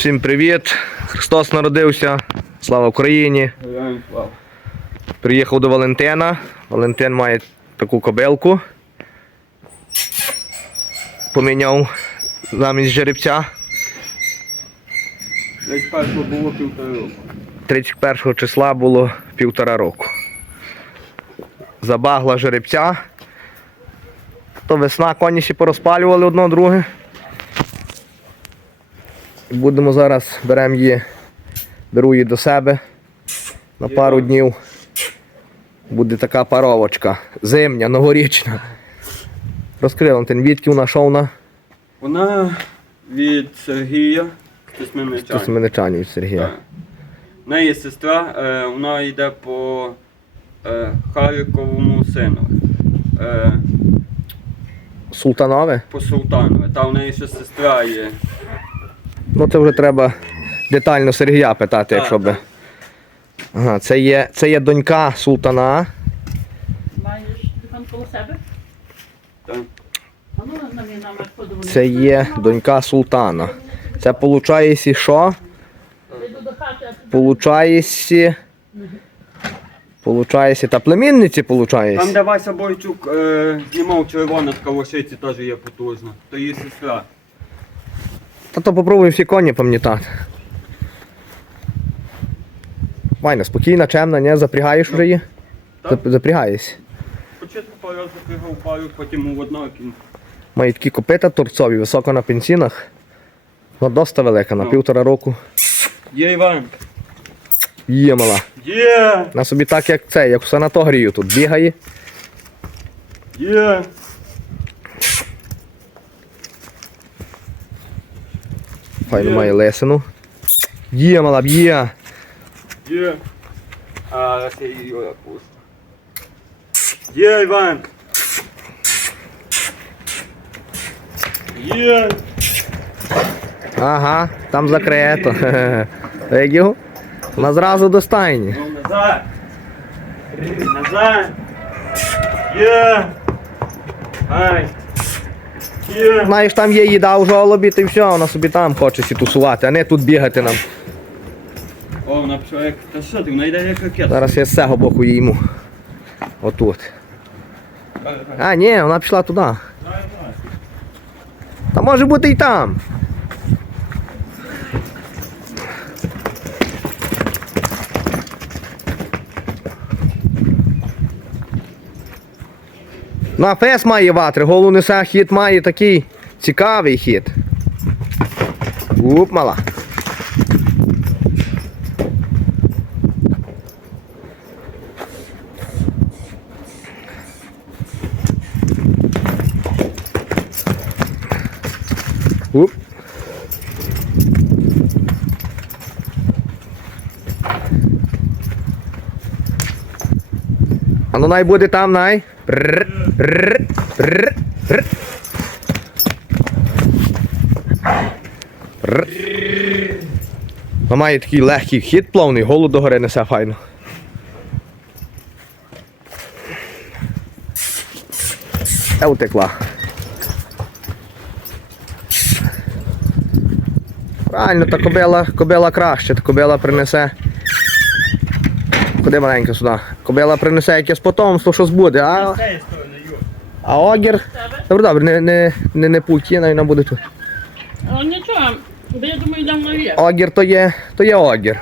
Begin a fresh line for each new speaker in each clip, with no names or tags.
Всім привіт! Христос народився. Слава Україні! Приїхав до Валентина. Валентин має таку кобилку. Поміняв замість жеребця.
Десь першого було півтора року.
31 числа було півтора року. Забагла жеребця. То весна коні ще порозпалювали одно друге. Будемо зараз, беремо її, беру її до себе на пару днів. Буде така паровочка. Зимня, новорічна. Розкрив Валентин, відки вона що вона?
Вона від Сергія Стесминича.
Тут від Сергія.
В неї сестра, е, вона йде по е, Харковому сину. Е,
Султанове?
по Султанове. Та в неї ще сестра є.
Ну це вже треба детально Сергія питати, якщо би. Ага, це є, це є донька султана.
Маєш телефон коло себе? Ну.
Це є донька султана. Це виходить, що? Получається. Получається, та племінниці
Там,
получається.
де Вася Бойчук е, знімав червона така лошиці, теж є потужна. То її сестра.
Та то попробуй всі коні пам'ятати. Вайна, спокійна, чемна, не запрягаєш вже її?
Так.
Зап- Запрягаєшся.
Спочатку пару запрягав пару, потім у одного кінь.
Має такі копита торцові, високо на пенсінах. Вона доста велика, на
Ну.
півтора року.
Є Іван.
Є мала.
Є!
На собі так, як це, як в санаторію тут бігає.
Є!
Файно
Є.
має лесину. Є, мала, б'є.
Є! А, це її Юра пусто. Є, Іван! Є!
Ага, там закрито. Його? Вона зразу до стайні.
Ну, назад! Назад! Є! Ай!
Знаєш, там є їда в жолобі, ти все, вона собі там хоче сі тусувати, а не тут бігати нам.
О, вона пішла як... Та що ти, вона йде як ракета.
Зараз я з цього боку їйму. Отут. А, ні, вона пішла туди. Та може бути і там. На фес має ватри, голову несе хід має такий цікавий хід. Уп, мала. Уп. А ну най буде там, най. Має такий легкий хід плавний, голову догори несе файно. Е, утекла. Правильно, та кобила, кобила краще, та кобила принесе. Куди маленька сюди? Кобила принесе якесь потомство, щось буде, а,
цієї сторони, Юр.
а огір. Добре, добре, не, не, не, не путі, вона буде тут.
О, нічого, бо я думаю, йдемо на вік.
Огір то є, то є огір.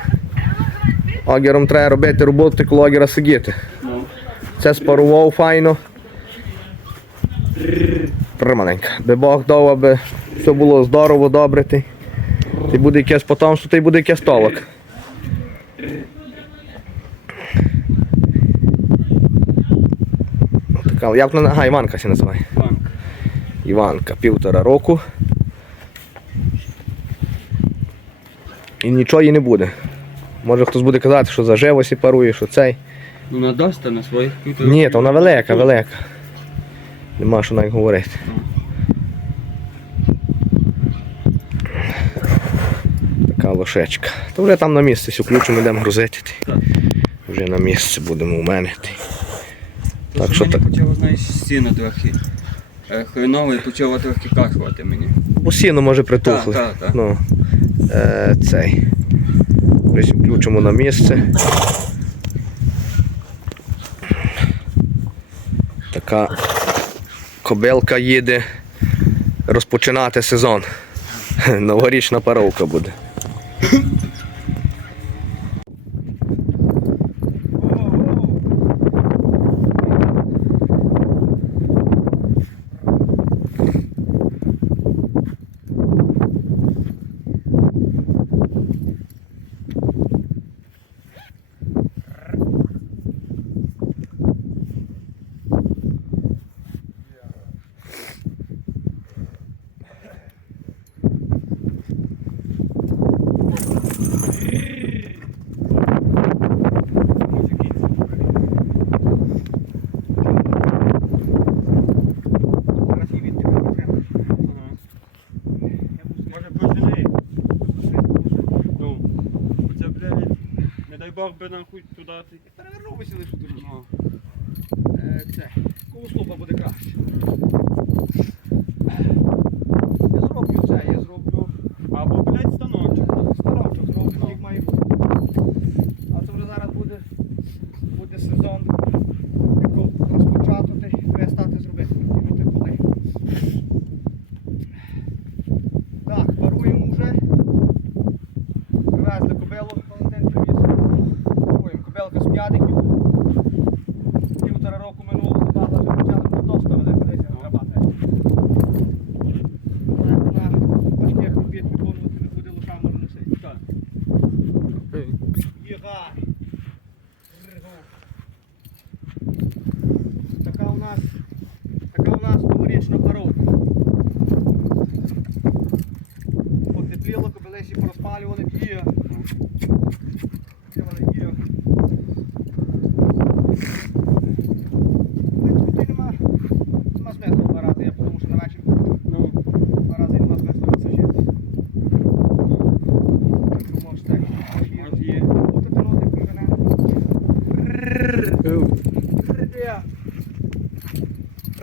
Огіром треба робити роботу, коло огіра сидіти.
Ну.
Це спарував файно. Прр, маленька. Би Бог дав, аби все було здорово, добре. Ти, ти буде якесь потомство, ти буде якесь толок. Така, як вона, ага, Іванка се називає.
Іван.
Іванка, півтора року. І нічого їй не буде. Може хтось буде казати, що заживо сі парує, що цей.
Ну на доста на своїх півтора.
Ні, то вона велика, велика. Нема що навіть говорити. Така лошечка. То вже там на місці, включимо, йдемо грузити. Вже на місце будемо у мене. Так, що мені
почало знаєш, сіно трохи е, хреново і почало трохи кашувати мені.
У сіно може притухли.
Так, так, так.
Ну, е, цей. Включимо на місце. Така кобилка їде розпочинати сезон. Новорічна паровка буде.
Дай Бог би нам хоч туди.
Перевернувся лише
тут.
Е, це, коло буде краще. Я зроблю це, я зроблю.
Або, блядь,
станок.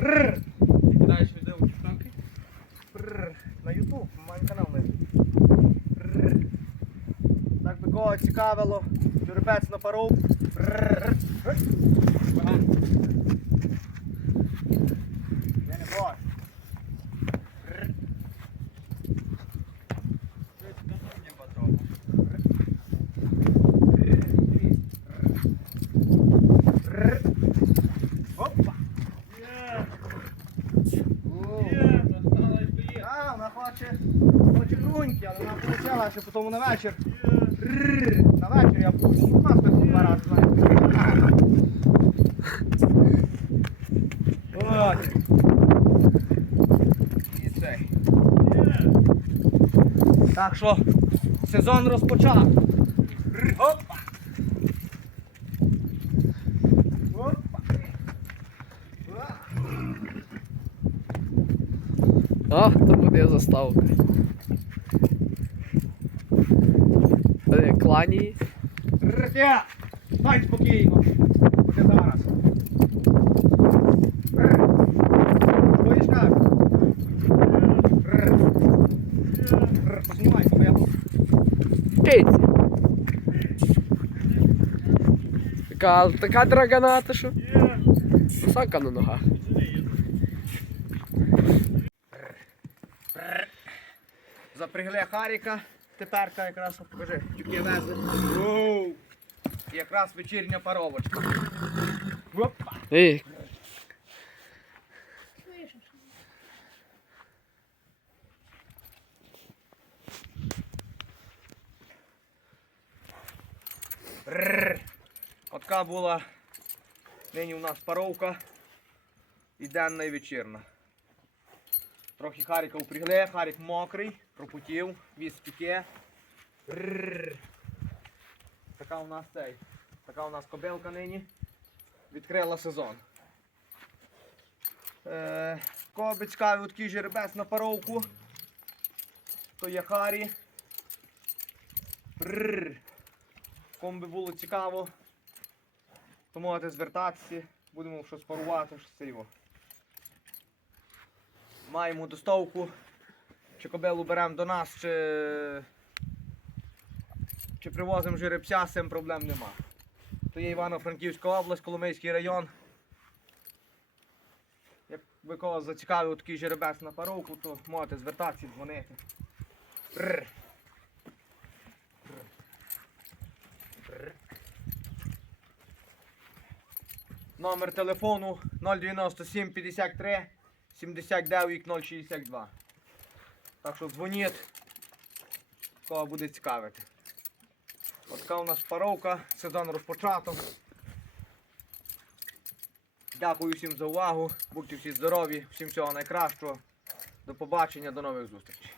Rrrr. Би кого цікавило, жеребець на. Ага. Я не вона хоче, хоче бруньки, але вона полетіла ще потім на вечір. На вечір я пущу. У нас так два рази. І цей. Так що сезон розпочав. Опа.
А, то буде заставка. Е,
Ртя! Стань спокійно. Буде зараз. Боїш як?
Така, така драганата, що? Висока на ногах.
Запрягли Харіка. Теперка якраз покажи. Тюки везли. Воу. Якраз вечірня паровочка. Опа.
Ей.
Отка була нині у нас паровка і денна і вечірна. Трохи Харіка упрягли, Харік мокрий, пропутів, віз піке. Така у нас цей. Така у нас кобилка нині. Відкрила сезон. Е, кого би такий жеребець на паровку, то є Харі. Кому би було цікаво, то можете звертатися, будемо щось парувати, щось це його. Маємо доставку, чи кобилу беремо до нас, чи чи привозимо жеребця, з цим проблем нема. То є Івано-Франківська область, Коломийський район. Як ви когось зацікавив такий жеребець на паровку, то можете звертатися, дзвонити. Рр. Номер телефону 097 53 79 062. Так що дзвоніть, кого буде цікавити. От така у нас паровка, сезон розпочато. Дякую всім за увагу. Будьте всі здорові, всім всього найкращого. До побачення, до нових зустрічей.